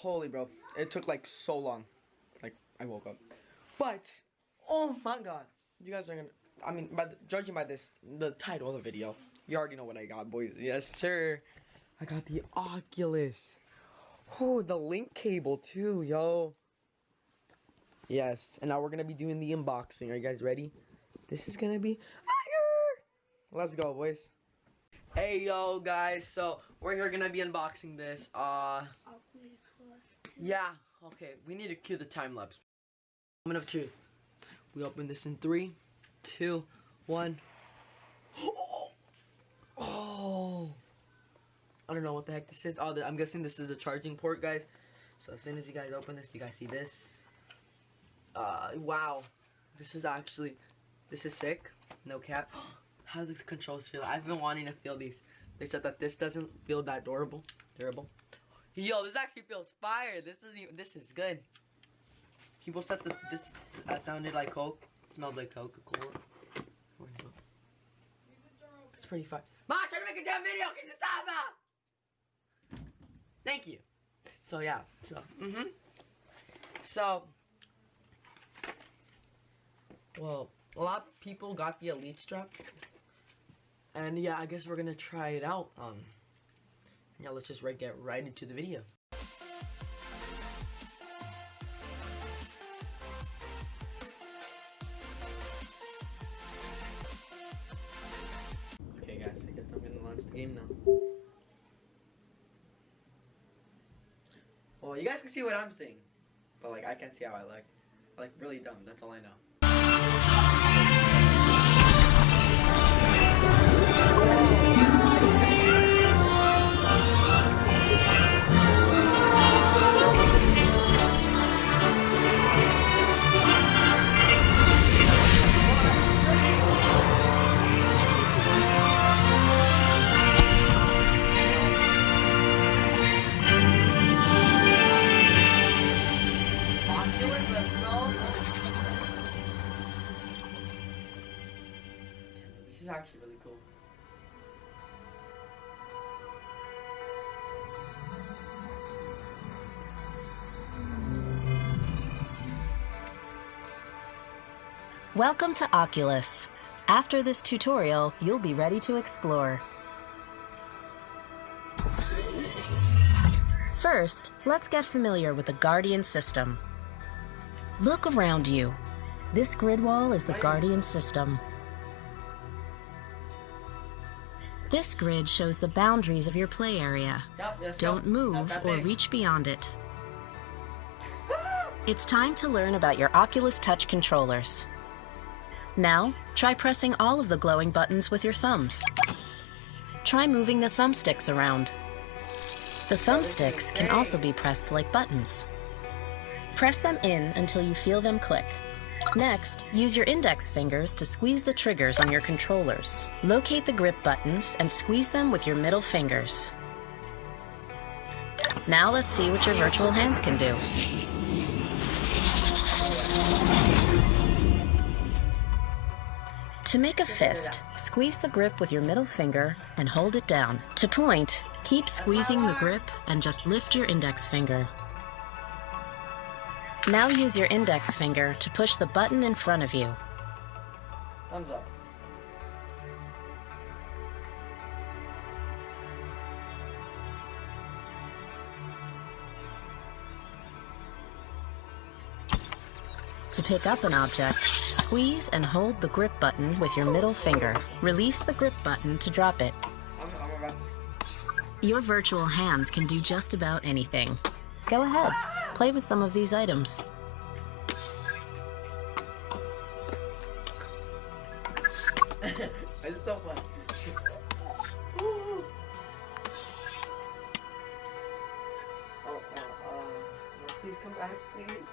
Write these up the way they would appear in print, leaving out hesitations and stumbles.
Holy bro, it took like so long. Like I woke up, but oh my god, you guys are gonna. I mean, judging by the title of the video, you already know what I got, boys. Yes, sir. I got the Oculus. Oh, the link cable too, yo. Yes, and now we're gonna be doing the unboxing. Are you guys ready? This is gonna be fire. Let's go, boys. Hey, yo, guys. So we're here gonna be unboxing this. Oculus Quest. Yeah. Okay. We need to cue the time lapse. Moment of truth. We open this in 3, 2, 1. Oh. I don't know what the heck this is. Oh, I'm guessing this is a charging port, guys. So as soon as you guys open this, you guys see this. Wow. This is sick. No cap. How do the controls feel? I've been wanting to feel these. They said that this doesn't feel that durable. Yo, this actually feels fire. This is good. People said that this sounded like Coke. Smelled like Coca-Cola. It's pretty fire. Mom, trying to make a damn video. Can you stop that? Thank you. So yeah. So, well, a lot of people got the Elite strap. And yeah, I guess we're gonna try it out. Yeah, let's just get right into the video. Okay, guys, I guess I'm gonna launch the game now. Well, you guys can see what I'm seeing, but like I can't see how I look. I look really dumb. That's all I know. This is actually really cool. Welcome to Oculus. After this tutorial, you'll be ready to explore. First, let's get familiar with the Guardian system. Look around you. This grid wall is the Guardian system. This grid shows the boundaries of your play area. Don't move or reach beyond it. It's time to learn about your Oculus Touch controllers. Now, try pressing all of the glowing buttons with your thumbs. Try moving the thumbsticks around. The thumbsticks can also be pressed like buttons. Press them in until you feel them click. Next, use your index fingers to squeeze the triggers on your controllers. Locate the grip buttons and squeeze them with your middle fingers. Now let's see what your virtual hands can do. To make a fist, squeeze the grip with your middle finger and hold it down. To point, keep squeezing the grip and just lift your index finger. Now use your index finger to push the button in front of you. Thumbs up. To pick up an object, squeeze and hold the grip button with your middle finger. Release the grip button to drop it. Your virtual hands can do just about anything. Go ahead, play with some of these items. It's so fun. Please come back, please.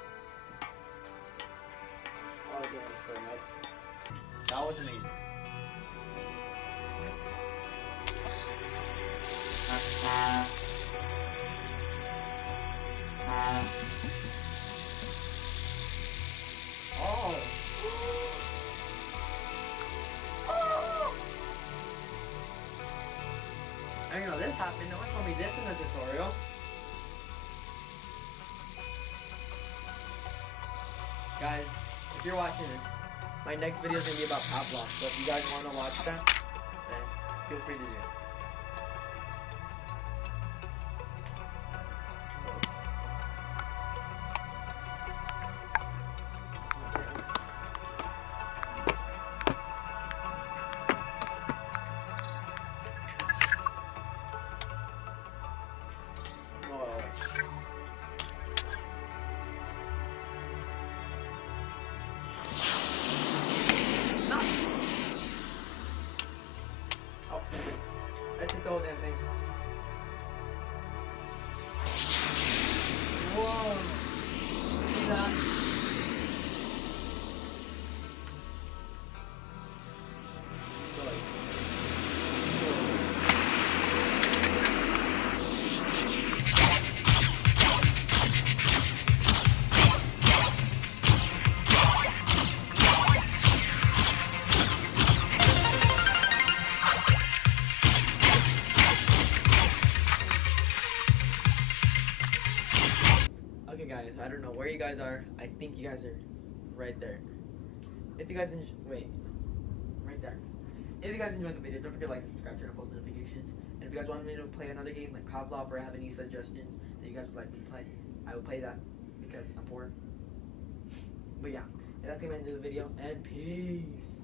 Oh, yeah, I'm so mad. That wasn't easy. Oh. I didn't know this happened. No one told me this in the tutorial. Guys, if you're watching this, my next video is gonna be about Pavlov. So if you guys want to watch that, then feel free to do it. I took the whole damn thing. Whoa. See that? So like, okay guys, I don't know where you guys are. I think you guys are right there. If you guys wait, right there. If you guys enjoyed the video, don't forget to like and subscribe, turn on post notifications. And if you guys want me to play another game like Pavlov or have any suggestions that you guys would like me to play, I will play that because I'm poor. But yeah, and that's gonna end the video, and peace.